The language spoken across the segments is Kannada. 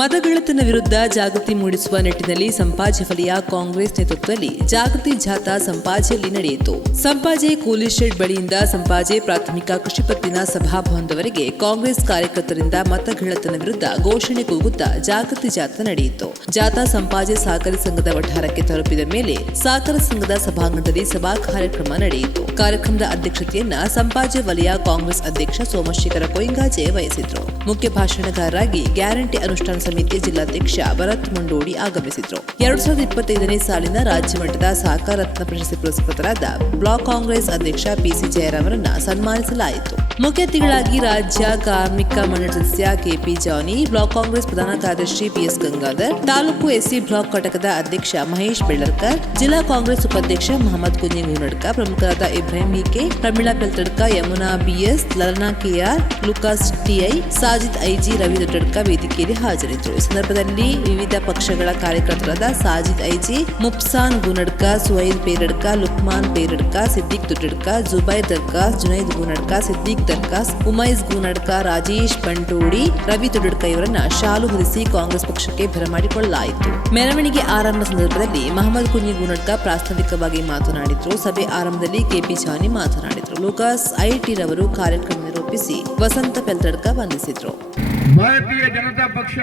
ಮತಗಳ್ಳತನ ವಿರುದ್ಧ ಜಾಗೃತಿ ಮೂಡಿಸುವ ನಿಟ್ಟಿನಲ್ಲಿ ಸಂಪಾಜೆ ವಲಯ ಕಾಂಗ್ರೆಸ್ ನೇತೃತ್ವದಲ್ಲಿ ಜಾಗೃತಿ ಜಾಥಾ ಸಂಪಾಜೆಯಲ್ಲಿ ನಡೆಯಿತು. ಸಂಪಾಜೆ ಕೂಲಿ ಶೆಡ್ ಬಳಿಯಿಂದ ಸಂಪಾಜೆ ಪ್ರಾಥಮಿಕ ಕೃಷಿ ಪತ್ತಿನ ಸಭಾಭವನದವರೆಗೆ ಕಾಂಗ್ರೆಸ್ ಕಾರ್ಯಕರ್ತರಿಂದ ಮತಗಳತನ ವಿರುದ್ಧ ಘೋಷಣೆ ಕೂಗುತ್ತಾ ಜಾಗೃತಿ ಜಾಥಾ ನಡೆಯಿತು. ಜಾಥಾ ಸಂಪಾಜೆ ಸಹಕಾರಿ ಸಂಘದ ವಠಾರಕ್ಕೆ ತಲುಪಿದ ಮೇಲೆ ಸಹಕಾರ ಸಂಘದ ಸಭಾಂಗಣದಲ್ಲಿ ಸಭಾ ಕಾರ್ಯಕ್ರಮ ನಡೆಯಿತು. ಕಾರ್ಯಕ್ರಮದ ಅಧ್ಯಕ್ಷತೆಯನ್ನ ಸಂಪಾಜೆ ವಲಯ ಕಾಂಗ್ರೆಸ್ ಅಧ್ಯಕ್ಷ ಸೋಮಶೇಖರ ಕೊಯಿಂಗಾಜೆ ವಹಿಸಿದ್ರು. ಮುಖ್ಯ ಭಾಷಣಕಾರರಾಗಿ ಗ್ಯಾರಂಟಿ ಸಮಿತಿಯ ಜಿಲ್ಲಾಧ್ಯಕ್ಷ ಭರತ್ ಮುಂಡೋಡಿ ಆಗಮಿಸಿದ್ರು. ಎರಡ್ ಸಾವಿರದ ಇಪ್ಪತ್ತೈದನೇ ಸಾಲಿನ ರಾಜ್ಯ ಮಟ್ಟದ ಸಹಕಾರ ರತ್ನ ಪ್ರಶಸ್ತಿ ಪುರಸ್ಕೃತರಾದ ಬ್ಲಾಕ್ ಕಾಂಗ್ರೆಸ್ ಅಧ್ಯಕ್ಷ ಪಿಸಿ ಜಯರಾಮರನ್ನ ಸನ್ಮಾನಿಸಲಾಯಿತು. ಮುಖ್ಯ ಅತಿಥಿಗಳಾಗಿ ರಾಜ್ಯ ಕಾರ್ಮಿಕ ಮಂಡಳಿ ಸದಸ್ಯ ಕೆಪಿ ಜಾನಿ, ಬ್ಲಾಕ್ ಕಾಂಗ್ರೆಸ್ ಪ್ರಧಾನ ಕಾರ್ಯದರ್ಶಿ PS Gangadhar, taluk SC block ಘಟಕದ ಅಧ್ಯಕ್ಷ ಮಹೇಶ್ ಬೆಳ್ಳರ್ಕರ್ ಜಿಲ್ಲಾ ಕಾಂಗ್ರೆಸ್ ಉಪಾಧ್ಯಕ್ಷ ಮಹಮ್ಮದ್ ಕುಂಜಿ ಗುನಡ್ಕ ಪ್ರಮುಖರಾದ Ibrahim IK Pramila Peltadka, Yamuna BS Lalana KR Lukas TI Sajid IG Ravi Doddadka ವೇದಿಕೆಯಲ್ಲಿ ಹಾಜರಿದ್ದರು. ಈ ಸಂದರ್ಭದಲ್ಲಿ ವಿವಿಧ ಪಕ್ಷಗಳ ಕಾರ್ಯಕರ್ತರಾದ ಸಾಜಿದ್ ಐಜಿ, ಮುಪ್ಸಾನ್ ಗುನಡ್ಕ ಸುಹೈದ್ ಪೇರಡ್ಕ, ಲುಕ್ಮಾನ್ ಪೇರಡ್ಕ, ಸಿದ್ದಿಕ್ ತುಟಡ್ಕ ಜುಬೈರ್ ದರ್ಕಾಸ್ ಜುನೈದ್ ಗುನಡ್ಕ, ಸಿದ್ದಿಕ್ ದರ್ಕಾಸ್ ಉಮೈಸ್ ಗುನಡ್ಕ, ರಾಜೇಶ್ ಬಂಟೋಡಿ, ರವಿ ತುಡಡ್ಕ ಇವರನ್ನ ಶಾಲು ಹೊರಿಸಿ ಕಾಂಗ್ರೆಸ್ ಪಕ್ಷಕ್ಕೆ ಬರಮಾಡಿಕೊಳ್ಳಲಾಯಿತು ಮೆರವಣಿಗೆ ಆರಂಭ ಸಂದರ್ಭದಲ್ಲಿ ಮಹಮ್ಮದ್ ಕುನಿ ಗುನಡ್ಕ ಪ್ರಾಸ್ತಾವಿಕವಾಗಿ ಮಾತನಾಡಿದ್ರು. ಸಭೆ ಆರಂಭದಲ್ಲಿ ಕೆಪಿ ಜಾನಿ ಮಾತನಾಡಿದ್ರು. ಲೂಕಾಸ್ ಐಟಿ ರವರು ಕಾರ್ಯಕ್ರಮ ನಿರೂಪಿಸಿ ವಸಂತ ಪೆಲ್ತಡ್ಕ ವಂದಿಸಿದ್ರು. ಭಾರತೀಯ ಜನತಾ ಪಕ್ಷ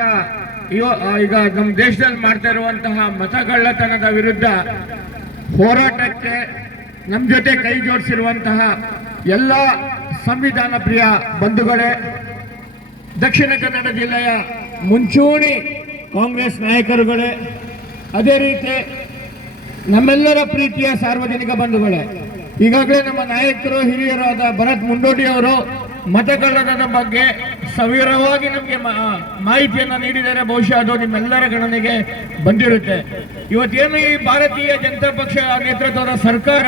ಈಗ ನಮ್ಮ ದೇಶದಲ್ಲಿ ಮಾಡ್ತಾ ಇರುವಂತಹ ಮತಗಳ್ಳತನದ ವಿರುದ್ಧ ಹೋರಾಟಕ್ಕೆ ನಮ್ಮ ಜೊತೆ ಕೈ ಜೋಡಿಸಿರುವಂತಹ ಎಲ್ಲ ಸಂವಿಧಾನ ಪ್ರಿಯ ಬಂಧುಗಳೇ, ದಕ್ಷಿಣ ಕನ್ನಡ ಜಿಲ್ಲೆಯ ಮುಂಚೂಣಿ ಕಾಂಗ್ರೆಸ್ ನಾಯಕರುಗಳೇ, ಅದೇ ರೀತಿ ನಮ್ಮೆಲ್ಲರ ಪ್ರೀತಿಯ ಸಾರ್ವಜನಿಕ ಬಂಧುಗಳೇ, ಈಗಾಗಲೇ ನಮ್ಮ ನಾಯಕರು, ಹಿರಿಯರಾದ ಭರತ್ ಮುಂಡೋಡಿ ಅವರು ಮತಗಳ್ಳತನದ ಬಗ್ಗೆ ಸವಿರವಾಗಿ ನಮಗೆ ಮಾಹಿತಿಯನ್ನು ನೀಡಿದರೆ ಬಹುಶಃ ಅದು ನಿಮ್ಮೆಲ್ಲರ ಗಣನೆಗೆ ಬಂದಿರುತ್ತೆ. ಇವತ್ತೇನು ಈ ಭಾರತೀಯ ಜನತಾ ಪಕ್ಷ ನೇತೃತ್ವದ ಸರ್ಕಾರ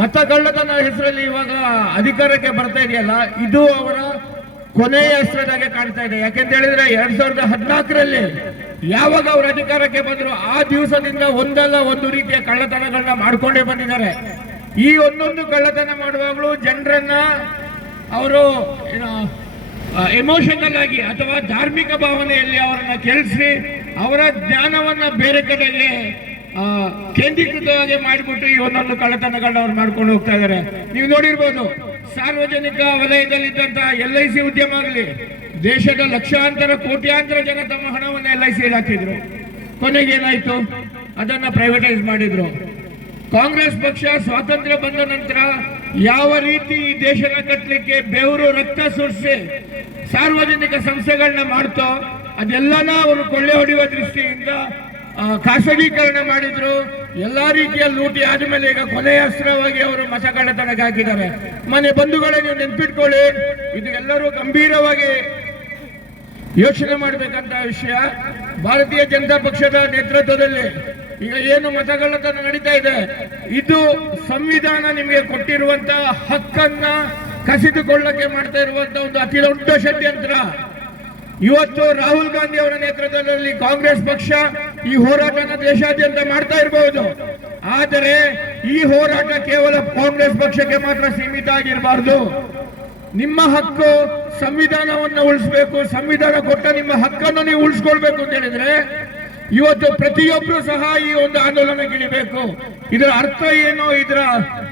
ಮತಗಳ್ಳತನ ಹೆಸರಲ್ಲಿ ಇವಾಗ ಅಧಿಕಾರಕ್ಕೆ ಬರ್ತಾ ಇದೆಯಲ್ಲ, ಇದು ಅವರ ಕೊನೆಯ ಹೆಸರದಾಗೆ ಕಾಣ್ತಾ ಇದೆ. ಯಾಕೆಂತ ಹೇಳಿದ್ರೆ ಎರಡ್ ಸಾವಿರದ ಹದಿನಾಲ್ಕರಲ್ಲಿ ಯಾವಾಗ ಅವರು ಅಧಿಕಾರಕ್ಕೆ ಬಂದ್ರು, ಆ ದಿವಸದಿಂದ ಒಂದಲ್ಲ ಒಂದು ರೀತಿಯ ಕಳ್ಳತನಗಳನ್ನ ಮಾಡ್ಕೊಂಡೇ ಬಂದಿದ್ದಾರೆ. ಈ ಒಂದೊಂದು ಕಳ್ಳತನ ಮಾಡುವಾಗಲೂ ಜನರನ್ನ ಅವರು ಎಮೋಷನಲ್ ಆಗಿ ಅಥವಾ ಧಾರ್ಮಿಕ ಭಾವನೆಯಲ್ಲಿ ಅವರನ್ನು ಕೆಲ್ಸಿ ಅವರ ಜ್ಞಾನವನ್ನ ಬೇರೆ ಕಡೆಗೆ ಕೇಂದ್ರೀಕೃತವಾಗಿ ಮಾಡಿಬಿಟ್ಟು ಈ ಒಂದೊಂದು ಕಳ್ಳತನಗಳನ್ನ ಅವ್ರು ಮಾಡ್ಕೊಂಡು ಹೋಗ್ತಾ ಇದ್ದಾರೆ ನೀವು ನೋಡಿರ್ಬೋದು, ಸಾರ್ವಜನಿಕ ವಲಯದಲ್ಲಿದ್ದಂತಹ ಎಲ್ ಐ ಸಿ ಉದ್ಯಮ ಆಗಲಿ, ದೇಶದ ಲಕ್ಷಾಂತರ, ಕೋಟ್ಯಾಂತರ ಜನ ತಮ್ಮ ಹಣವನ್ನು ಎಲ್ ಐ ಸಿ ಹಾಕಿದ್ರು. ಕೊನೆಗೆ ಏನಾಯ್ತು? ಅದನ್ನ ಪ್ರೈವೇಟೈಸ್ ಮಾಡಿದ್ರು. ಕಾಂಗ್ರೆಸ್ ಪಕ್ಷ ಸ್ವಾತಂತ್ರ್ಯ ಬಂದ ನಂತರ ಯಾವ ರೀತಿ ಈ ದೇಶನ ಕಟ್ಟಲಿಕ್ಕೆ ಬೆವರು ರಕ್ತ ಸುರಿಸಿ ಸಾರ್ವಜನಿಕ ಸಂಸ್ಥೆಗಳನ್ನ ಮಾಡ್ತೋ, ಅದೆಲ್ಲನ ಅವರು ಕೊಳ್ಳೆ ಹೊಡೆಯುವ ದೃಷ್ಟಿಯಿಂದ ಖಾಸಗೀಕರಣ ಮಾಡಿದ್ರು. ಎಲ್ಲಾ ರೀತಿಯ ಲೂಟಿ ಆದಮೇಲೆ ಈಗ ಕೊನೆಯ ಅಸ್ತ್ರವಾಗಿ ಅವರು ಮತಗಳ್ಳತನಕ್ಕೆ ಹಾಕಿದ್ದಾರೆ. ಮನೆ ಬಂಧುಗಳೇ ನೀವು ನೆನ್ಪಿಟ್ಕೊಳ್ಳಿ, ಇದು ಎಲ್ಲರೂ ಗಂಭೀರವಾಗಿ ಯೋಚನೆ ಮಾಡಬೇಕಂತ ವಿಷಯ. ಭಾರತೀಯ ಜನತಾ ಪಕ್ಷದ ನೇತೃತ್ವದಲ್ಲಿ ಈಗ ಏನು ಮತಗಳ್ಳತನ ನಡೀತಾ ಇದೆ? ಇದು ಸಂವಿಧಾನ ನಿಮಗೆ ಕೊಟ್ಟಿರುವಂತಹ ಹಕ್ಕನ್ನ ಕಸಿದುಕೊಳ್ಳಕ್ಕೆ ಮಾಡ್ತಾ ಇರುವಂತ ಒಂದು ಅತಿ ದೊಡ್ಡ ಷಡ್ಯಂತ್ರ. ಇವತ್ತು ರಾಹುಲ್ ಗಾಂಧಿ ಅವರ ನೇತೃತ್ವದಲ್ಲಿ ಕಾಂಗ್ರೆಸ್ ಪಕ್ಷ ಈ ಹೋರಾಟನ ದೇಶಾದ್ಯಂತ ಮಾಡ್ತಾ ಇರಬಹುದು ಆದರೆ ಈ ಹೋರಾಟ ಕೇವಲ ಕಾಂಗ್ರೆಸ್ ಪಕ್ಷಕ್ಕೆ ಮಾತ್ರ ಸೀಮಿತ ಆಗಿರಬಾರದು. ನಿಮ್ಮ ಹಕ್ಕು ಸಂವಿಧಾನವನ್ನು ಉಳಿಸ್ಬೇಕು, ಸಂವಿಧಾನ ಕೊಟ್ಟ ನಿಮ್ಮ ಹಕ್ಕನ್ನು ನೀವು ಉಳಿಸ್ಕೊಳ್ಬೇಕು ಅಂತ ಹೇಳಿದ್ರೆ ಇವತ್ತು ಪ್ರತಿಯೊಬ್ಬರು ಸಹ ಈ ಒಂದು ಆಂದೋಲನಕ್ಕಿಳಿಬೇಕು. ಇದರ ಅರ್ಥ ಏನು? ಇದರ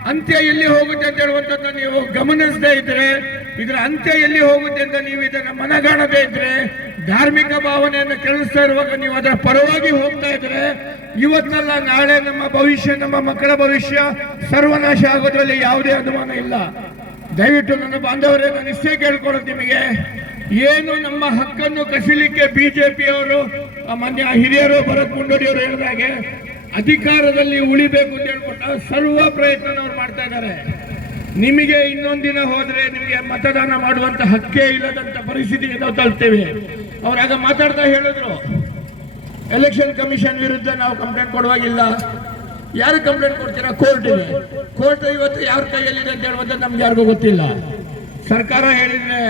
ಅಂತ್ಯ ಎಲ್ಲಿ ಹೋಗುತ್ತೆ ಅಂತ ಹೇಳುವಂಥದ್ದು ನೀವು ಗಮನಿಸದೇ ಇದ್ರೆ, ಇದರ ಅಂತ್ಯ ಎಲ್ಲಿ ಹೋಗುತ್ತೆ ಅಂತ ನೀವು ಇದನ್ನ ಮನಗಾಣದೇ ಇದ್ರೆ, ಧಾರ್ಮಿಕ ಭಾವನೆಯನ್ನು ಕೆಳಿಸ್ತಾ ಇರುವಾಗ ನೀವು ಅದರ ಪರವಾಗಿ ಹೋಗ್ತಾ ಇದ್ರೆ, ಇವತ್ತಲ್ಲ, ನಾಳೆ ನಮ್ಮ ಭವಿಷ್ಯ, ನಮ್ಮ ಮಕ್ಕಳ ಭವಿಷ್ಯ ಸರ್ವನಾಶ ಆಗೋದ್ರಲ್ಲಿ ಯಾವುದೇ ಅನುಮಾನ ಇಲ್ಲ. ದಯವಿಟ್ಟು ನನ್ನ ಬಾಂಧವರೇ, ನಾನು ಇಷ್ಟೇ ಕೇಳ್ಕೊಳ್ಳೋದು ನಿಮಗೆ. ಏನು ನಮ್ಮ ಹಕ್ಕನ್ನು ಕಸಿಲಿಕ್ಕೆ ಬಿಜೆಪಿ ಅವರು ಮಾನ್ಯ ಹಿರಿಯರು, ಭರತ್ ಮುಂಡೋಡಿ ಅವರು ಹೇಳಿದಾಗೆ ಅಧಿಕಾರದಲ್ಲಿ ಉಳಿಬೇಕು ಅಂತ ಹೇಳ್ಕೊಟ್ಟ ಸರ್ವ ಪ್ರಯತ್ನ ಅವ್ರು ಮಾಡ್ತಾ ಇದ್ದಾರೆ. ನಿಮಗೆ ಇನ್ನೊಂದಿನ ಹೋದ್ರೆ ನಿಮಗೆ ಮತದಾನ ಮಾಡುವಂತ ಹಕ್ಕೇ ಇಲ್ಲದಂತ ಪರಿಸ್ಥಿತಿ ನಾವು ತಲುಪ್ತೇವೆ. ಅವ್ರಾಗ ಮಾತಾಡ್ತಾ ಹೇಳಿದ್ರು ಎಲೆಕ್ಷನ್ ಕಮಿಷನ್ ವಿರುದ್ಧ ನಾವು ಕಂಪ್ಲೇಂಟ್ ಕೊಡುವಾಗಿಲ್ಲ. ಯಾರು ಕಂಪ್ಲೇಂಟ್ ಕೊಡ್ತೀರಾ? ಇದೆ. ಕೋರ್ಟ್ ಇವತ್ತು ಯಾರ ಕೈಯಲ್ಲಿದೆ ಅಂತ ಹೇಳುವಂತ ನಮ್ಗೆ ಯಾರಿಗೂ ಗೊತ್ತಿಲ್ಲ. ಸರ್ಕಾರ ಹೇಳಿದ್ರೆ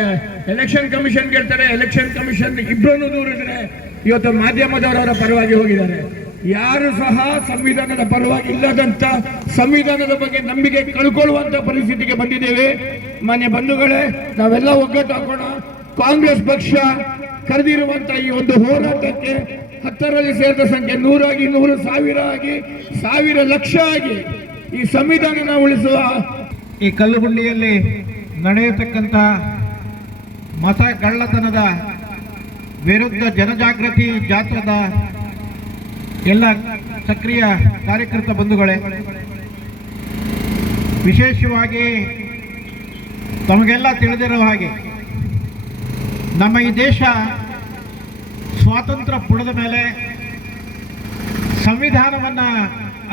ಎಲೆಕ್ಷನ್ ಕಮಿಷನ್ ಕೇಳ್ತಾರೆ ಎಲೆಕ್ಷನ್ ಕಮಿಷನ್ ಇಬ್ಬರನ್ನು ದೂರಿದ್ರೆ ಇವತ್ತು ಮಾಧ್ಯಮದವರ ಪರವಾಗಿ ಹೋಗಿದ್ದಾರೆ. ಯಾರು ಸಹ ಸಂವಿಧಾನದ ಪರವಾಗಿ ಇಲ್ಲದಂತ ಸಂವಿಧಾನದ ಬಗ್ಗೆ ನಂಬಿಕೆ ಕಳ್ಕೊಳ್ಳುವಂತ ಪರಿಸ್ಥಿತಿಗೆ ಬಂದಿದ್ದೇವೆ. ಮಾನ್ಯ ಬಂಧುಗಳೇ, ನಾವೆಲ್ಲ ಒಗ್ಗಟ್ಟು ಹಾಕೋಣ. ಕಾಂಗ್ರೆಸ್ ಪಕ್ಷ ಕರೆದಿರುವಂತ ಈ ಒಂದು ಹೋರಾಟಕ್ಕೆ ಹತ್ತರಲ್ಲಿ ಸೇರಿದ ಸಂಖ್ಯೆ ನೂರಾಗಿ, ನೂರು ಸಾವಿರ ಆಗಿ, ಸಾವಿರ ಲಕ್ಷ ಆಗಿ ಈ ಸಂವಿಧಾನನ ಉಳಿಸುವ ಈ ಕಲ್ಲುಗುಂಡಿಯಲ್ಲಿ ನಡೆಯತಕ್ಕಂಥ ಮತ ಗಳ್ಳತನದ ವಿರುದ್ಧ ಜನಜಾಗೃತಿ ಜಾತ್ರದ ಎಲ್ಲ ಸಕ್ರಿಯ ಕಾರ್ಯಕರ್ತ ಬಂಧುಗಳೇ, ವಿಶೇಷವಾಗಿ ತಮಗೆಲ್ಲ ತಿಳಿದಿರುವ ಹಾಗೆ ನಮ್ಮ ಈ ದೇಶ ಸ್ವಾತಂತ್ರ್ಯ ಪಡೆದ ಮೇಲೆ ಸಂವಿಧಾನವನ್ನು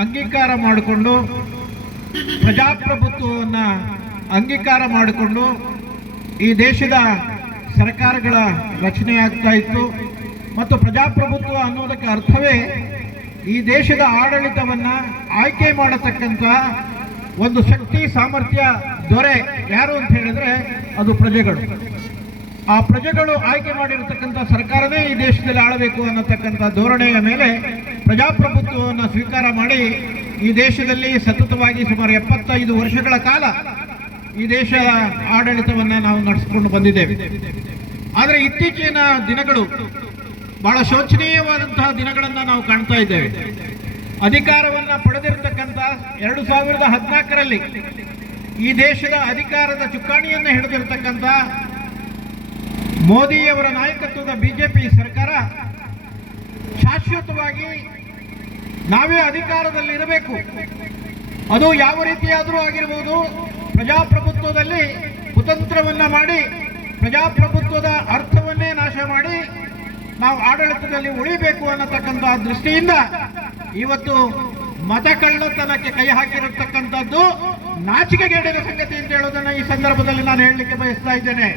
ಅಂಗೀಕಾರ ಮಾಡಿಕೊಂಡು, ಪ್ರಜಾಪ್ರಭುತ್ವವನ್ನು ಅಂಗೀಕಾರ ಮಾಡಿಕೊಂಡು ಈ ದೇಶದ ಸರ್ಕಾರಗಳ ರಚನೆ ಆಗ್ತಾ ಇತ್ತು. ಮತ್ತು ಪ್ರಜಾಪ್ರಭುತ್ವ ಅನ್ನೋದಕ್ಕೆ ಅರ್ಥವೇ ಈ ದೇಶದ ಆಡಳಿತವನ್ನು ಆಯ್ಕೆ ಮಾಡತಕ್ಕಂಥ ಒಂದು ಶಕ್ತಿ, ಸಾಮರ್ಥ್ಯ, ದೊರೆ ಯಾರು ಅಂತ ಹೇಳಿದ್ರೆ ಅದು ಪ್ರಜೆಗಳು. ಆ ಪ್ರಜೆಗಳು ಆಯ್ಕೆ ಮಾಡಿರತಕ್ಕಂಥ ಸರ್ಕಾರವೇ ಈ ದೇಶದಲ್ಲಿ ಆಳಬೇಕು ಅನ್ನತಕ್ಕಂಥ ಧೋರಣೆಯ ಮೇಲೆ ಪ್ರಜಾಪ್ರಭುತ್ವವನ್ನು ಸ್ವೀಕಾರ ಮಾಡಿ ಈ ದೇಶದಲ್ಲಿ ಸತತವಾಗಿ ಸುಮಾರು ಎಪ್ಪತ್ತೈದು ವರ್ಷಗಳ ಕಾಲ ಈ ದೇಶದ ಆಡಳಿತವನ್ನು ನಾವು ನಡೆಸಿಕೊಂಡು ಬಂದಿದ್ದೇವೆ. ಆದರೆ ಇತ್ತೀಚಿನ ದಿನಗಳು ಬಹಳ ಶೋಚನೀಯವಾದಂತಹ ದಿನಗಳನ್ನ ನಾವು ಕಾಣ್ತಾ ಇದ್ದೇವೆ. ಅಧಿಕಾರವನ್ನ ಪಡೆದಿರತಕ್ಕಂಥ ಎರಡು ಸಾವಿರದ ಹದಿನಾಲ್ಕರಲ್ಲಿ ಈ ದೇಶದ ಅಧಿಕಾರದ ಚುಕ್ಕಾಣಿಯನ್ನು ಹಿಡಿದಿರತಕ್ಕಂಥ ಮೋದಿಯವರ ನಾಯಕತ್ವದ ಬಿಜೆಪಿ ಸರ್ಕಾರ ಶಾಶ್ವತವಾಗಿ ನಾವೇ ಅಧಿಕಾರದಲ್ಲಿ ಇರಬೇಕು ಅದು ಯಾವ ರೀತಿಯಾದರೂ ಆಗಿರಬಹುದು ಪ್ರಜಾಪ್ರಭುತ್ವದಲ್ಲಿ ಕುತಂತ್ರವನ್ನ ಮಾಡಿ, ಪ್ರಜಾಪ್ರಭುತ್ವದ ಅರ್ಥವನ್ನೇ ನಾಶ ಮಾಡಿ ನಾವು ಆಡಳಿತದಲ್ಲಿ ಉಳಿಬೇಕು ಅನ್ನತಕ್ಕಂಥ ದೃಷ್ಟಿಯಿಂದ ಇವತ್ತು ಮತ ಕಳ್ಳತನಕ್ಕೆ ಕೈ ಹಾಕಿರತಕ್ಕಂಥದ್ದು ನಾಚಿಕೆಗೇಡಿನ ಸಂಗತಿ ಅಂತ ಹೇಳೋದನ್ನ ಈ ಸಂದರ್ಭದಲ್ಲಿ ನಾನು ಹೇಳಲಿಕ್ಕೆ ಬಯಸ್ತಾ ಇದ್ದೇನೆ.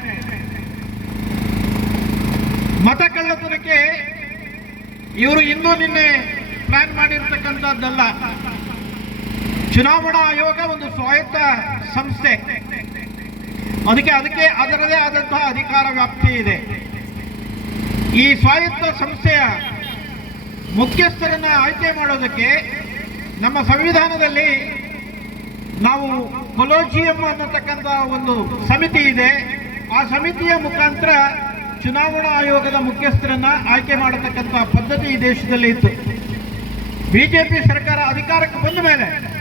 ಮತ ಕಳ್ಳತನಕ್ಕೆ ಇವರು ಇನ್ನೂ ನಿನ್ನೆ ಪ್ಲಾನ್ ಮಾಡಿರ್ತಕ್ಕಂಥದ್ದಲ್ಲ. ಚುನಾವಣಾ ಆಯೋಗ ಒಂದು ಸ್ವಾಯತ್ತ ಸಂಸ್ಥೆ. ಅದಕ್ಕೆ ಅದಕ್ಕೆ ಅದರದೇ ಆದಂತಹ ಅಧಿಕಾರ ವ್ಯಾಪ್ತಿ ಇದೆ. ಈ ಸ್ವಾಯತ್ತ ಸಂಸ್ಥೆಯ ಮುಖ್ಯಸ್ಥರನ್ನ ಆಯ್ಕೆ ಮಾಡೋದಕ್ಕೆ ನಮ್ಮ ಸಂವಿಧಾನದಲ್ಲಿ ನಾವು ಕೊಲೋಜಿಯಂ ಅನ್ನತಕ್ಕಂಥ ಒಂದು ಸಮಿತಿ ಇದೆ. ಆ ಸಮಿತಿಯ ಮುಖಾಂತರ ಚುನಾವಣಾ ಆಯೋಗದ ಮುಖ್ಯಸ್ಥರನ್ನ ಆಯ್ಕೆ ಮಾಡತಕ್ಕಂಥ ಪದ್ಧತಿ ಈ ದೇಶದಲ್ಲಿ ಇತ್ತು. ಬಿಜೆಪಿ ಸರ್ಕಾರ ಅಧಿಕಾರಕ್ಕೆ ಬಂದ ಮೇಲೆ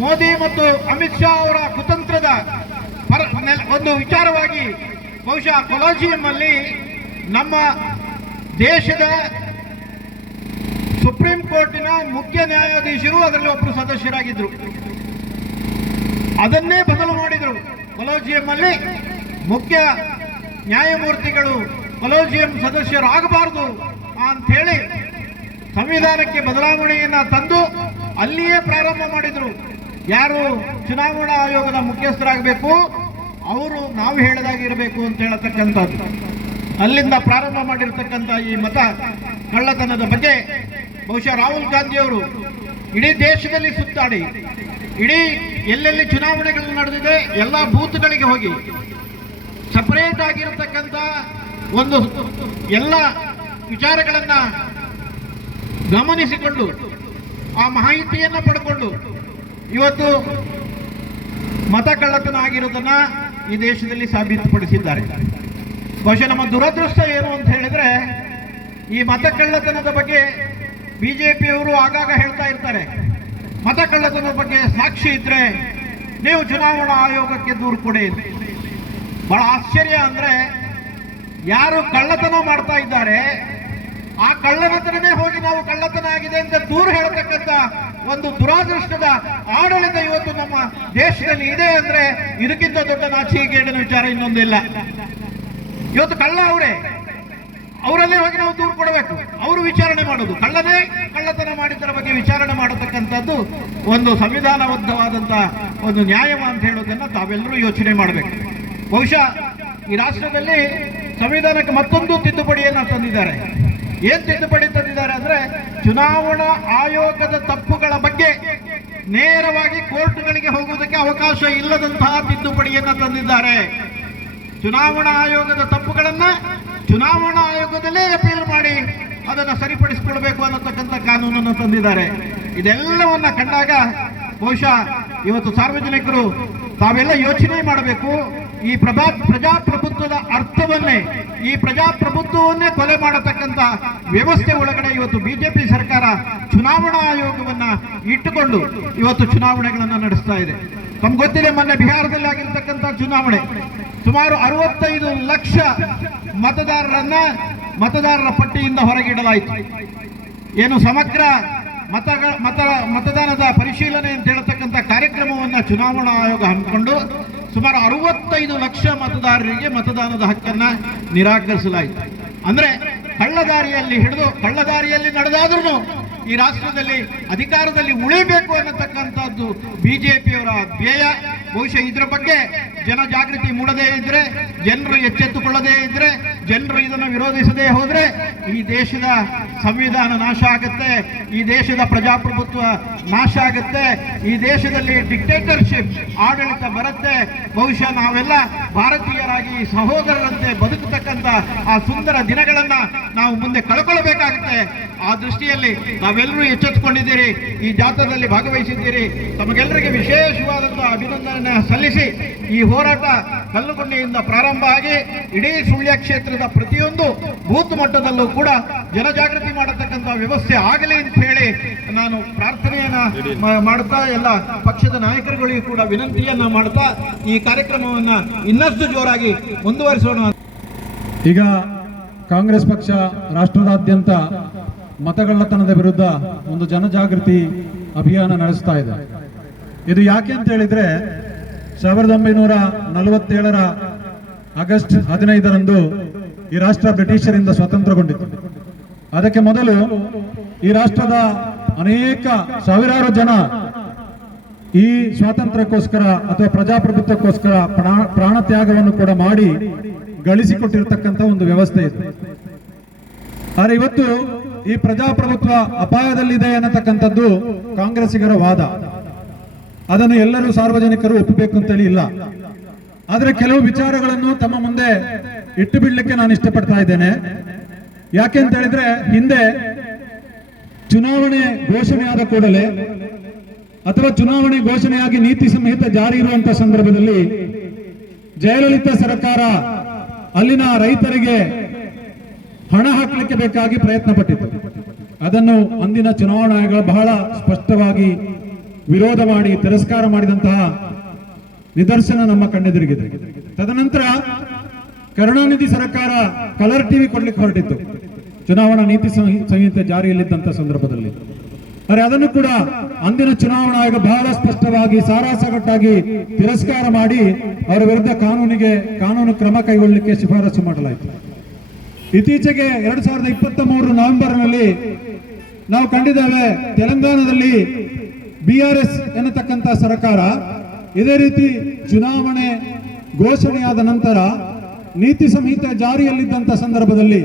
ಮೋದಿ ಮತ್ತು ಅಮಿತ್ ಶಾ ಅವರ ಕುತಂತ್ರದ ಒಂದು ವಿಚಾರವಾಗಿ ಬಹುಶಃ ಕೊಲೋಜಿಯಂ ಅಲ್ಲಿ ನಮ್ಮ ದೇಶದ ಸುಪ್ರೀಂ ಕೋರ್ಟಿನ ಮುಖ್ಯ ನ್ಯಾಯಾಧೀಶರು ಅದರಲ್ಲಿ ಒಬ್ಬರು ಸದಸ್ಯರಾಗಿದ್ದರು ಅದನ್ನೇ ಬದಲು ಮಾಡಿದರು. ಕೊಲೋಜಿಯಂ ಅಲ್ಲಿ ಮುಖ್ಯ ನ್ಯಾಯಮೂರ್ತಿಗಳು ಕೊಲೋಜಿಯಂ ಸದಸ್ಯರಾಗಬಾರದು ಅಂಥೇಳಿ ಸಂವಿಧಾನಕ್ಕೆ ಬದಲಾವಣೆಯನ್ನ ತಂದು ಅಲ್ಲಿಯೇ ಪ್ರಾರಂಭ ಮಾಡಿದ್ರು. ಯಾರು ಚುನಾವಣಾ ಆಯೋಗದ ಮುಖ್ಯಸ್ಥರಾಗಬೇಕು, ಅವರು ನಾವು ಹೇಳದಾಗಿರಬೇಕು ಅಂತ ಹೇಳತಕ್ಕಂಥದ್ದು. ಅಲ್ಲಿಂದ ಪ್ರಾರಂಭ ಮಾಡಿರ್ತಕ್ಕಂಥ ಈ ಮತ ಕಳ್ಳತನದ ಬಗ್ಗೆ ಬಹುಶಃ ರಾಹುಲ್ ಗಾಂಧಿಯವರು ಇಡೀ ದೇಶದಲ್ಲಿ ಸುತ್ತಾಡಿ, ಇಡೀ ಎಲ್ಲೆಲ್ಲಿ ಚುನಾವಣೆಗಳು ನಡೆದಿದೆ, ಎಲ್ಲ ಬೂತ್ಗಳಿಗೆ ಹೋಗಿ ಸಪರೇಟ್ ಆಗಿರತಕ್ಕಂಥ ಒಂದು ಎಲ್ಲ ವಿಚಾರಗಳನ್ನು ಗಮನಿಸಿಕೊಂಡು, ಆ ಮಾಹಿತಿಯನ್ನು ಪಡ್ಕೊಂಡು ಇವತ್ತು ಮತ ಕಳ್ಳತನ ಆಗಿರೋದನ್ನ ಈ ದೇಶದಲ್ಲಿ ಸಾಬೀತುಪಡಿಸಿದ್ದಾರೆ ಬಹುಶಃ ನಮ್ಮ ದುರದೃಷ್ಟ ಏನು ಅಂತ ಹೇಳಿದ್ರೆ, ಈ ಮತ ಕಳ್ಳತನದ ಬಗ್ಗೆ ಬಿಜೆಪಿಯವರು ಆಗಾಗ ಹೇಳ್ತಾ ಇರ್ತಾರೆ ಮತ ಕಳ್ಳತನದ ಬಗ್ಗೆ ಸಾಕ್ಷಿ ಇದ್ರೆ ನೀವು ಚುನಾವಣಾ ಆಯೋಗಕ್ಕೆ ದೂರು ಕೊಡಿ. ಬಹಳ ಆಶ್ಚರ್ಯ ಅಂದ್ರೆ, ಯಾರು ಕಳ್ಳತನ ಮಾಡ್ತಾ ಇದ್ದಾರೆ, ಆ ಕಳ್ಳನ ಹತ್ರನೇ ಹೋಗಿ ನಾವು ಕಳ್ಳತನ ಆಗಿದೆ ಅಂತ ದೂರು ಹೇಳತಕ್ಕಂತ ಒಂದು ದುರಾದೃಷ್ಟದ ಆಡಳಿತ ಇವತ್ತು ನಮ್ಮ ದೇಶದಲ್ಲಿ ಇದೆ ಅಂದ್ರೆ ಇದಕ್ಕಿಂತ ದೊಡ್ಡ ನಾಚಿಕೆಗೇಡಿನ ವಿಚಾರ ಇನ್ನೊಂದಿಲ್ಲ. ಇವತ್ತು ಕಳ್ಳ ಅವರೇ. ಅವರಲ್ಲೇ ಹೋಗಿ ನಾವು ದೂರು ಕೊಡಬೇಕು. ಅವರು ವಿಚಾರಣೆ ಮಾಡೋದು. ಕಳ್ಳನೇ ಕಳ್ಳತನ ಮಾಡಿದ್ದರ ಬಗ್ಗೆ ವಿಚಾರಣೆ ಮಾಡತಕ್ಕಂಥದ್ದು ಒಂದು ಸಂವಿಧಾನಬದ್ಧವಾದಂಥ ಒಂದು ನ್ಯಾಯವ ಅಂತ ಹೇಳೋದನ್ನ ತಾವೆಲ್ಲರೂ ಯೋಚನೆ ಮಾಡಬೇಕು. ಬಹುಶಃ ಈ ರಾಷ್ಟ್ರದಲ್ಲಿ ಸಂವಿಧಾನಕ್ಕೆ ಮತ್ತೊಂದು ತಿದ್ದುಪಡಿಯನ್ನ ತಂದಿದ್ದಾರೆ. ಏನ್ ತಿದ್ದುಪಡಿ ತಂದಿದ್ದಾರೆ ಅಂದ್ರೆ ಚುನಾವಣಾ ಆಯೋಗದ ತಪ್ಪುಗಳ ಬಗ್ಗೆ ನೇರವಾಗಿ ಕೋರ್ಟ್ಗಳಿಗೆ ಹೋಗುವುದಕ್ಕೆ ಅವಕಾಶ ಇಲ್ಲದಂತಹ ತಿದ್ದುಪಡಿಯನ್ನ ತಂದಿದ್ದಾರೆ. ಚುನಾವಣಾ ಆಯೋಗದ ತಪ್ಪುಗಳನ್ನ ಚುನಾವಣಾ ಆಯೋಗದಲ್ಲೇ ಅಪೀಲ್ ಮಾಡಿ ಅದನ್ನು ಸರಿಪಡಿಸಿಕೊಳ್ಬೇಕು ಅನ್ನತಕ್ಕಂಥ ಕಾನೂನನ್ನು ತಂದಿದ್ದಾರೆ. ಇದೆಲ್ಲವನ್ನ ಕಂಡಾಗ ಬಹುಶಃ ಇವತ್ತು ಸಾರ್ವಜನಿಕರು ತಾವೆಲ್ಲ ಯೋಚನೆ ಮಾಡಬೇಕು, ಈ ಪ್ರಭಾ, ಪ್ರಜಾಪ್ರಭುತ್ವದ ಅರ್ಥವನ್ನೇ, ಈ ಪ್ರಜಾಪ್ರಭುತ್ವವನ್ನೇ ಕೊಲೆ ಮಾಡತಕ್ಕಂತ ವ್ಯವಸ್ಥೆ ಒಳಗಡೆ ಇವತ್ತು ಬಿಜೆಪಿ ಸರ್ಕಾರ ಚುನಾವಣಾ ಆಯೋಗವನ್ನ ಇಟ್ಟುಕೊಂಡು ಇವತ್ತು ಚುನಾವಣೆಗಳನ್ನು ನಡೆಸ್ತಾ ಇದೆ. ತಮ್ಗೆ ಗೊತ್ತಿದೆ, ಮೊನ್ನೆ ಬಿಹಾರದಲ್ಲಿ ಆಗಿರ್ತಕ್ಕಂಥ ಚುನಾವಣೆ. ಸುಮಾರು ಅರವತ್ತೈದು ಲಕ್ಷ ಮತದಾರರನ್ನ ಮತದಾರರ ಪಟ್ಟಿಯಿಂದ ಹೊರಗಿಡಲಾಯಿತು. ಏನು ಸಮಗ್ರ ಮತ ಮತ, ಮತದಾನದ ಪರಿಶೀಲನೆ ಅಂತ ಹೇಳ್ತಕ್ಕಂಥ ಕಾರ್ಯಕ್ರಮವನ್ನು ಚುನಾವಣಾ ಆಯೋಗ ಹಮ್ಮಿಕೊಂಡು ಸುಮಾರು ಅರವತ್ತೈದು ಲಕ್ಷ ಮತದಾರರಿಗೆ ಮತದಾನದ ಹಕ್ಕನ್ನು ನಿರಾಕರಿಸಲಾಯಿತು. ಅಂದರೆ ಕಳ್ಳದಾರಿಯಲ್ಲಿ ಹಿಡಿದು ಕಳ್ಳದಾರಿಯಲ್ಲಿ ನಡೆದಾದ್ರೂ ಈ ರಾಷ್ಟ್ರದಲ್ಲಿ ಅಧಿಕಾರದಲ್ಲಿ ಉಳಿಬೇಕು ಅನ್ನತಕ್ಕಂಥದ್ದು ಬಿಜೆಪಿಯವರ ಧ್ಯೇಯ. ಬಹುಶಃ ಇದರ ಬಗ್ಗೆ ಜನ ಜಾಗೃತಿ ಮೂಡದೇ ಇದ್ರೆ, ಜನರು ಎಚ್ಚೆತ್ತುಕೊಳ್ಳದೇ ಇದ್ರೆ ಜನರು ಇದನ್ನು ವಿರೋಧಿಸದೇ ಹೋದರೆ ಈ ದೇಶದ ಸಂವಿಧಾನ ನಾಶ ಆಗುತ್ತೆ, ಈ ದೇಶದ ಪ್ರಜಾಪ್ರಭುತ್ವ ನಾಶ ಆಗುತ್ತೆ, ಈ ದೇಶದಲ್ಲಿ ಡಿಕ್ಟೇಟರ್ಶಿಪ್ ಆಡಳಿತ ಬರುತ್ತೆ. ಬಹುಶಃ ನಾವೆಲ್ಲ ಭಾರತೀಯರಾಗಿ ಸಹೋದರರಂತೆ ಬದುಕತಕ್ಕಂತ ಆ ಸುಂದರ ದಿನಗಳನ್ನು ನಾವು ಮುಂದೆ ಕಳ್ಕೊಳ್ಬೇಕಾಗುತ್ತೆ. ಆ ದೃಷ್ಟಿಯಲ್ಲಿ ನಾವೆಲ್ಲರೂ ಎಚ್ಚೆತ್ತುಕೊಂಡಿದ್ದೀರಿ, ಈ ಜಾಥಾದಲ್ಲಿ ಭಾಗವಹಿಸಿದ್ದೀರಿ. ತಮಗೆಲ್ಲರಿಗೆ ವಿಶೇಷವಾದಂತಹ ಅಭಿನಂದನೆ ಸಲ್ಲಿಸಿ ಈ ಹೋರಾಟ ಕಲ್ಲುಗುಂಡಿಯಿಂದ ಪ್ರಾರಂಭ ಆಗಿ ಇಡೀ ಸುಳ್ಯ ಕ್ಷೇತ್ರದ ಪ್ರತಿಯೊಂದು ಬೂತ್ ಮಟ್ಟದಲ್ಲೂ ಕೂಡ ಜನಜಾಗೃತಿ ಮಾಡತಕ್ಕಂಥ ವ್ಯವಸ್ಥೆ ಆಗಲಿ ಅಂತ ಹೇಳಿ ನಾನು ಪ್ರಾರ್ಥನೆಯನ್ನ ಮಾಡ್ತಾ ಎಲ್ಲ ಪಕ್ಷದ ನಾಯಕರುಗಳಿಗೂ ಕೂಡ ವಿನಂತಿಯನ್ನ ಮಾಡ್ತಾ ಈ ಕಾರ್ಯಕ್ರಮವನ್ನ ಇನ್ನಷ್ಟು ಜೋರಾಗಿ ಮುಂದುವರಿಸೋಣ ಈಗ ಕಾಂಗ್ರೆಸ್ ಪಕ್ಷ ರಾಷ್ಟ್ರದಾದ್ಯಂತ ಮತಗಳ್ಳತನದ ವಿರುದ್ಧ ಒಂದು ಜನಜಾಗೃತಿ ಅಭಿಯಾನ ನಡೆಸ್ತಾ ಇದೆ. ಇದು ಯಾಕೆ ಅಂತ ಹೇಳಿದ್ರೆ, ಸಾವಿರದ ಒಂಬೈನೂರ ನಲವತ್ತೇಳರ ಆಗಸ್ಟ್ ಹದಿನೈದರಂದು ಈ ರಾಷ್ಟ್ರ ಬ್ರಿಟಿಷರಿಂದ ಸ್ವತಂತ್ರಗೊಂಡಿತು ಅದಕ್ಕೆ ಮೊದಲು ಈ ರಾಷ್ಟ್ರದ ಅನೇಕ ಸಾವಿರಾರು ಜನ ಈ ಸ್ವಾತಂತ್ರ್ಯಕ್ಕೋಸ್ಕರ ಅಥವಾ ಪ್ರಜಾಪ್ರಭುತ್ವಕ್ಕೋಸ್ಕರ ಪ್ರಾಣ ತ್ಯಾಗವನ್ನು ಕೂಡ ಮಾಡಿ ಗಳಿಸಿಕೊಟ್ಟಿರ್ತಕ್ಕಂಥ ಒಂದು ವ್ಯವಸ್ಥೆ ಇದೆ. ಆದರೆ ಇವತ್ತು ಈ ಪ್ರಜಾಪ್ರಭುತ್ವ ಅಪಾಯದಲ್ಲಿದೆ ಅನ್ನತಕ್ಕಂಥದ್ದು ಕಾಂಗ್ರೆಸ್ಸಿಗರ ವಾದ. ಅದನ್ನು ಎಲ್ಲರೂ ಸಾರ್ವಜನಿಕರು ಒಪ್ಪಬೇಕು ಅಂತೇಳಿ ಇಲ್ಲ. ಆದರೆ ಕೆಲವು ವಿಚಾರಗಳನ್ನು ತಮ್ಮ ಮುಂದೆ ಇಟ್ಟು ಬಿಡ್ಲಿಕ್ಕೆ ನಾನು ಇಷ್ಟಪಡ್ತಾ ಇದ್ದೇನೆ. ಯಾಕೆ ಅಂತ ಹೇಳಿದ್ರೆ ಹಿಂದೆ ಚುನಾವಣೆ ಘೋಷಣೆಯಾದ ಕೂಡಲೇ ಅಥವಾ ಚುನಾವಣೆ ಘೋಷಣೆಯಾಗಿ ನೀತಿ ಸಂಹಿತೆ ಜಾರಿ ಇರುವಂತಹ ಸಂದರ್ಭದಲ್ಲಿ ಜಯಲಲಿತಾ ಸರ್ಕಾರ ಅಲ್ಲಿನ ರೈತರಿಗೆ ಹಣ ಹಾಕಲಿಕ್ಕೆ ಬೇಕಾಗಿ ಪ್ರಯತ್ನ ಪಟ್ಟಿತ್ತು ಅದನ್ನು ಅಂದಿನ ಚುನಾವಣಾ ಆಯೋಗ ಬಹಳ ಸ್ಪಷ್ಟವಾಗಿ ವಿರೋಧ ಮಾಡಿ, ತಿರಸ್ಕಾರ ಮಾಡಿದಂತಹ ನಿದರ್ಶನ ನಮ್ಮ ಕಣ್ಣೆದುರಿಗಿದೆ. ತದನಂತರ ಕರುಣಾನಿಧಿ ಸರ್ಕಾರ ಕಲರ್ ಟಿವಿ ಕೊಡ್ಲಿಕ್ಕೆ ಹೊರಟಿತ್ತು. ಚುನಾವಣಾ ನೀತಿ ಸಂಹಿ- ಸಂಹಿತೆ ಜಾರಿಯಲ್ಲಿದ್ದಂತ ಸಂದರ್ಭದಲ್ಲಿ. ಆದರೆ ಅದನ್ನು ಕೂಡ ಅಂದಿನ ಚುನಾವಣಾ ಆಯೋಗ ಬಹಳ ಸ್ಪಷ್ಟವಾಗಿ, ಸಾರಾಸಗಟ್ಟಾಗಿ ತಿರಸ್ಕಾರ ಮಾಡಿ, ಅವರ ವಿರುದ್ಧ ಕಾನೂನಿಗೆ, ಕಾನೂನು ಕ್ರಮ ಕೈಗೊಳ್ಳಲಿಕ್ಕೆ ಶಿಫಾರಸು ಮಾಡಲಾಯಿತು. ಇತ್ತೀಚೆಗೆ ಎರಡ್ ಸಾವಿರದ ಇಪ್ಪತ್ತ ಮೂರು ನವೆಂಬರ್ನಲ್ಲಿ ನಾವು ಕಂಡಿದ್ದೇವೆ ತೆಲಂಗಾಣದಲ್ಲಿ ಬಿ ಆರ್ ಎಸ್ ಎನ್ನತಕ್ಕಂತ ಸರ್ಕಾರ. ಇದೇ ರೀತಿ ಚುನಾವಣೆ ಘೋಷಣೆಯಾದ ನಂತರ ನೀತಿ ಸಂಹಿತೆ ಜಾರಿಯಲ್ಲಿದ್ದಂತ ಸಂದರ್ಭದಲ್ಲಿ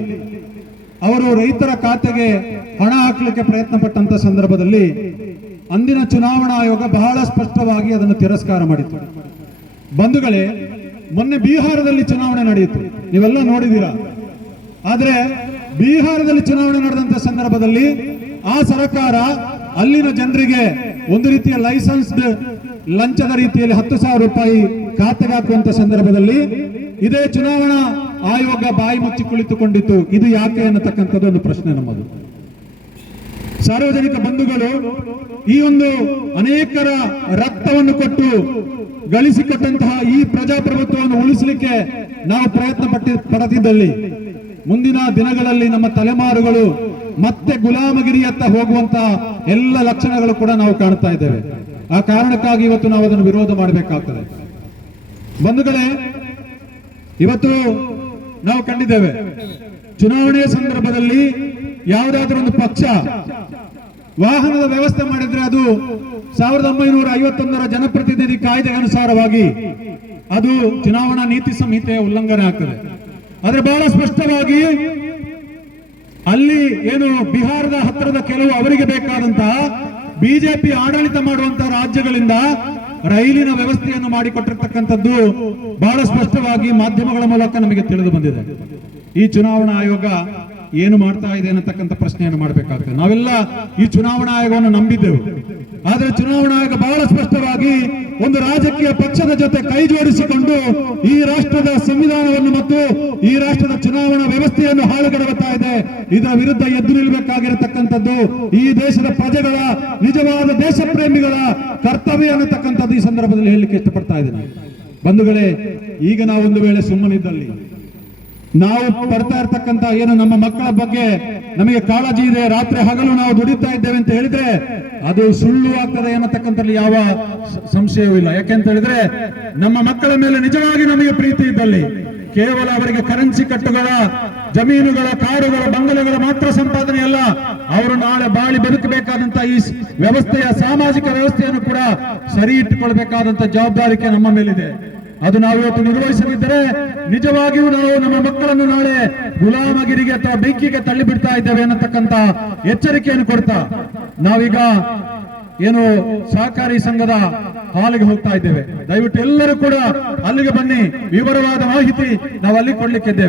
ಅವರು ರೈತರ ಖಾತೆಗೆ ಹಣ ಹಾಕಲಿಕ್ಕೆ ಪ್ರಯತ್ನ ಪಟ್ಟಂತ ಸಂದರ್ಭದಲ್ಲಿ ಅಂದಿನ ಚುನಾವಣಾ ಆಯೋಗ ಬಹಳ ಸ್ಪಷ್ಟವಾಗಿ ಅದನ್ನು ತಿರಸ್ಕಾರ ಮಾಡಿತು ಬಂಧುಗಳೇ, ಮೊನ್ನೆ ಬಿಹಾರದಲ್ಲಿ ಚುನಾವಣೆ ನಡೆಯಿತು. ನೀವೆಲ್ಲ ನೋಡಿದೀರಾ ಆದ್ರೆ ಬಿಹಾರದಲ್ಲಿ ಚುನಾವಣೆ ನಡೆದಂತ ಸಂದರ್ಭದಲ್ಲಿ ಆ ಸರ್ಕಾರ ಅಲ್ಲಿನ ಜನರಿಗೆ ಒಂದು ರೀತಿಯ ಲೈಸೆನ್ಸ್ಡ್ ಲಂಚದ ರೀತಿಯಲ್ಲಿ ಹತ್ತು ಸಾವಿರ ರೂಪಾಯಿ ಖಾತೆಗೆ ಹಾಕುವಂತ ಸಂದರ್ಭದಲ್ಲಿ ಇದೇ ಚುನಾವಣಾ ಆಯೋಗ ಬಾಯಿ ಮುಚ್ಚಿ ಕುಳಿತುಕೊಂಡಿತ್ತು. ಇದು ಯಾಕೆ ಅನ್ನತಕ್ಕಂಥದ್ದು ಒಂದು ಪ್ರಶ್ನೆ ನಮ್ಮದು. ಸಾರ್ವಜನಿಕ ಬಂಧುಗಳು ಈ ಒಂದು ಅನೇಕರ ರಕ್ತವನ್ನು ಕೊಟ್ಟು ಗಳಿಸಿಕೊಟ್ಟಂತಹ ಈ ಪ್ರಜಾಪ್ರಭುತ್ವವನ್ನು ಉಳಿಸಲಿಕ್ಕೆ ನಾವು ಪ್ರಯತ್ನ ಪಟ್ಟಿ ಪಡೆದಿದ್ದಲ್ಲಿ ಮುಂದಿನ ದಿನಗಳಲ್ಲಿ ನಮ್ಮ ತಲೆಮಾರುಗಳು ಮತ್ತೆ ಗುಲಾಮಗಿರಿಯತ್ತ ಹೋಗುವಂತ ಎಲ್ಲ ಲಕ್ಷಣಗಳು ಕೂಡ ನಾವು ಕಾಣ್ತಾ ಇದ್ದೇವೆ. ಆ ಕಾರಣಕ್ಕಾಗಿ ಇವತ್ತು ನಾವು ಅದನ್ನು ವಿರೋಧ ಮಾಡಬೇಕಾಗ್ತದೆ. ಬಂಧುಗಳೇ, ಇವತ್ತು ನಾವು ಕಂಡಿದ್ದೇವೆ. ಚುನಾವಣೆಯ ಸಂದರ್ಭದಲ್ಲಿ ಯಾವುದಾದ್ರೂ ಒಂದು ಪಕ್ಷ ವಾಹನದ ವ್ಯವಸ್ಥೆ ಮಾಡಿದ್ರೆ ಅದು ಸಾವಿರದ ಒಂಬೈನೂರ ಐವತ್ತೊಂದರ ಜನಪ್ರತಿನಿಧಿ ಕಾಯ್ದೆ ಅನುಸಾರವಾಗಿ ಅದು ಚುನಾವಣಾ ನೀತಿ ಸಂಹಿತೆಯ ಉಲ್ಲಂಘನೆ ಆಗ್ತದೆ. ಆದ್ರೆ ಬಹಳ ಸ್ಪಷ್ಟವಾಗಿ ಅಲ್ಲಿ ಏನು ಬಿಹಾರದ ಹತ್ತಿರದ ಕೆಲವು ಅವರಿಗೆ ಬೇಕಾದಂತಹ ಬಿಜೆಪಿ ಆಡಳಿತ ಮಾಡುವಂತಹ ರಾಜ್ಯಗಳಿಂದ ರೈಲಿನ ವ್ಯವಸ್ಥೆಯನ್ನು ಮಾಡಿಕೊಟ್ಟಿರ್ತಕ್ಕಂಥದ್ದು ಬಹಳ ಸ್ಪಷ್ಟವಾಗಿ ಮಾಧ್ಯಮಗಳ ಮೂಲಕ ನಮಗೆ ತಿಳಿದು ಬಂದಿದೆ. ಈ ಚುನಾವಣಾ ಆಯೋಗ ಏನು ಮಾಡ್ತಾ ಇದೆ ಅನ್ನತಕ್ಕಂಥ ಪ್ರಶ್ನೆಯನ್ನು ಮಾಡಬೇಕಾಗ್ತದೆ ನಾವೆಲ್ಲ ಈ ಚುನಾವಣಾ ಆಯೋಗವನ್ನು ನಂಬಿದ್ದೆವು. ಆದ್ರೆ ಚುನಾವಣಾ ಆಯೋಗ ಬಹಳ ಸ್ಪಷ್ಟವಾಗಿ ಒಂದು ರಾಜಕೀಯ ಪಕ್ಷದ ಜೊತೆ ಕೈ ಜೋಡಿಸಿಕೊಂಡು ಈ ರಾಷ್ಟ್ರದ ಸಂವಿಧಾನವನ್ನು ಮತ್ತು ಈ ರಾಷ್ಟ್ರದ ಚುನಾವಣಾ ವ್ಯವಸ್ಥೆಯನ್ನು ಹಾಳುಗೆಡವುತ್ತಾ ಇದೆ. ಇದರ ವಿರುದ್ಧ ಎದ್ದು ನಿಲ್ಲಬೇಕಾಗಿರತಕ್ಕಂಥದ್ದು ಈ ದೇಶದ ಪ್ರಜೆಗಳ ನಿಜವಾದ ದೇಶ ಪ್ರೇಮಿಗಳ ಕರ್ತವ್ಯ ಅನ್ನತಕ್ಕಂಥದ್ದು ಈ ಸಂದರ್ಭದಲ್ಲಿ ಹೇಳಲಿಕ್ಕೆ ಇಷ್ಟಪಡ್ತಾ ಇದ್ದೇನೆ. ಬಂಧುಗಳೇ, ಈಗ ನಾವು ಒಂದು ವೇಳೆ ಸುಮ್ಮನಿದ್ದಲ್ಲಿ ನಾವು ಪಡ್ತಾ ಇರ್ತಕ್ಕಂತ ಏನು ನಮ್ಮ ಮಕ್ಕಳ ಬಗ್ಗೆ ನಮಗೆ ಕಾಳಜಿ ಇದೆ, ರಾತ್ರಿ ಹಗಲು ನಾವು ದುಡಿತಾ ಇದ್ದೇವೆ ಅಂತ ಹೇಳಿದ್ರೆ ಅದು ಸುಳ್ಳು ಆಗ್ತದೆ ಅನ್ನತಕ್ಕಂಥಲ್ಲಿ ಯಾವ ಸಂಶಯವೂ ಇಲ್ಲ. ಯಾಕೆಂತ ಹೇಳಿದ್ರೆ ನಮ್ಮ ಮಕ್ಕಳ ಮೇಲೆ ನಿಜವಾಗಿ ನಮಗೆ ಪ್ರೀತಿ ಇದ್ದಲ್ಲಿ ಕೇವಲ ಅವರಿಗೆ ಕರೆನ್ಸಿ ಕಟ್ಟುಗಳ, ಜಮೀನುಗಳ, ಕಾರುಗಳ, ಬಂಗಲೆಗಳ ಮಾತ್ರ ಸಂಪಾದನೆ ಅಲ್ಲ, ಅವರು ನಾಳೆ ಬಾಳಿ ಬದುಕಬೇಕಾದಂತಹ ಈ ವ್ಯವಸ್ಥೆಯ ಸಾಮಾಜಿಕ ವ್ಯವಸ್ಥೆಯನ್ನು ಕೂಡ ಸರಿ ಇಟ್ಟುಕೊಳ್ಬೇಕಾದಂತ ಜವಾಬ್ದಾರಿಕೆ ನಮ್ಮ ಮೇಲಿದೆ. ಅದು ನಾವು ಇವತ್ತು ನಿರ್ವಹಿಸದಿದ್ದರೆ ನಿಜವಾಗಿಯೂ ನಾವು ನಮ್ಮ ಮಕ್ಕಳನ್ನು ನಾಳೆ ಗುಲಾಮಗಿರಿಗೆ ಅಥವಾ ಬೆಂಕಿಗೆ ತಳ್ಳಿ ಬಿಡ್ತಾ ಇದ್ದೇವೆ ಅನ್ನತಕ್ಕಂತ ಎಚ್ಚರಿಕೆಯನ್ನು ಕೊಡ್ತಾ ನಾವೀಗ ಏನು ಸಹಕಾರಿ ಸಂಘದ ಹಾಲಿಗೆ ಹೋಗ್ತಾ ಇದ್ದೇವೆ. ದಯವಿಟ್ಟು ಎಲ್ಲರೂ ಕೂಡ ಅಲ್ಲಿಗೆ ಬನ್ನಿ. ವಿವರವಾದ ಮಾಹಿತಿ ನಾವು ಅಲ್ಲಿ ಕೊಡ್ಲಿಕ್ಕಿದ್ದೇವೆ.